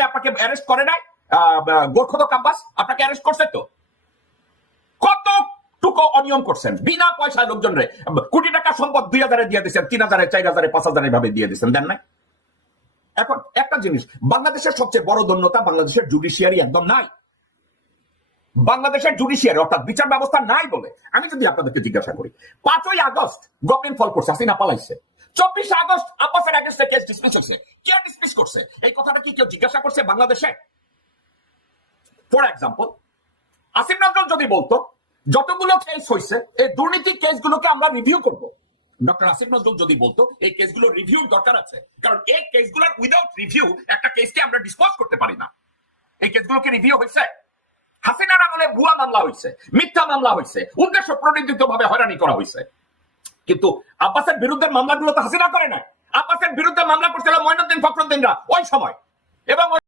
আপনাকে অ্যারেস্ট করে নাই গোরখদ কাব্বাস আপনাকে অ্যারেস্ট করছে তো কতটুকু অনিয়ম করছেন বিনা পয়সায় লোকজন রে কোটি টাকা সম্পদ 2000 দিয়ে দিয়েছেন 3000 4000 5000 ভাবে দিয়ে দিয়েছেন দেন নাই। এখন একটা জিনিস বাংলাদেশের সবচেয়ে বড় দন্যতা বাংলাদেশের জুডিশিয়ারি একদম নাই। বাংলাদেশের জুডিশিয়ারি অর্থাৎ বিচার ব্যবস্থা নাই বলে আমি যদি আপনাদেরকে জিজ্ঞাসা করি 5ই আগস্ট গভর্নমেন্ট ফল করছে হাসিনা পালাইছে 24 আগস্ট আব্বাসের এগেইনস্টে কেস ডিসমিস হয়েছে কে ডিসমিস করছে এই কথাটা কি কেউ জিজ্ঞাসা করছে বাংলাদেশে? ফর এক্সাম্পল আসিফ নজরুল যদি বলতো যতগুলো কেস হয়েছে এই দুর্নীতি কেসগুলোকে আমরা রিভিউ করব, ডক্টর আসিফ নজরুল যদি বলতো এই কেসগুলো রিভিউর দরকার আছে, কারণ এই কেসগুলোর উইদাউট রিভিউ একটা কেসকে আমরা ডিসপোজ করতে পারি না। এই কেসগুলোকে রিভিউ হয়েছে, হাসিনার আমলে ভুয়া মামলা হয়েছে, মিথ্যা মামলা হয়েছে, উদ্দেশ্য প্রণোদিত ভাবে হয়রানি করা হয়েছে, কিন্তু আব্বাসের বিরুদ্ধে মামলাগুলো তো হাসিনা করে না। আব্বাসের বিরুদ্ধে মামলা করছিল মঈনুদ্দিন ফখরুদ্দিনরা ওই সময়, এবং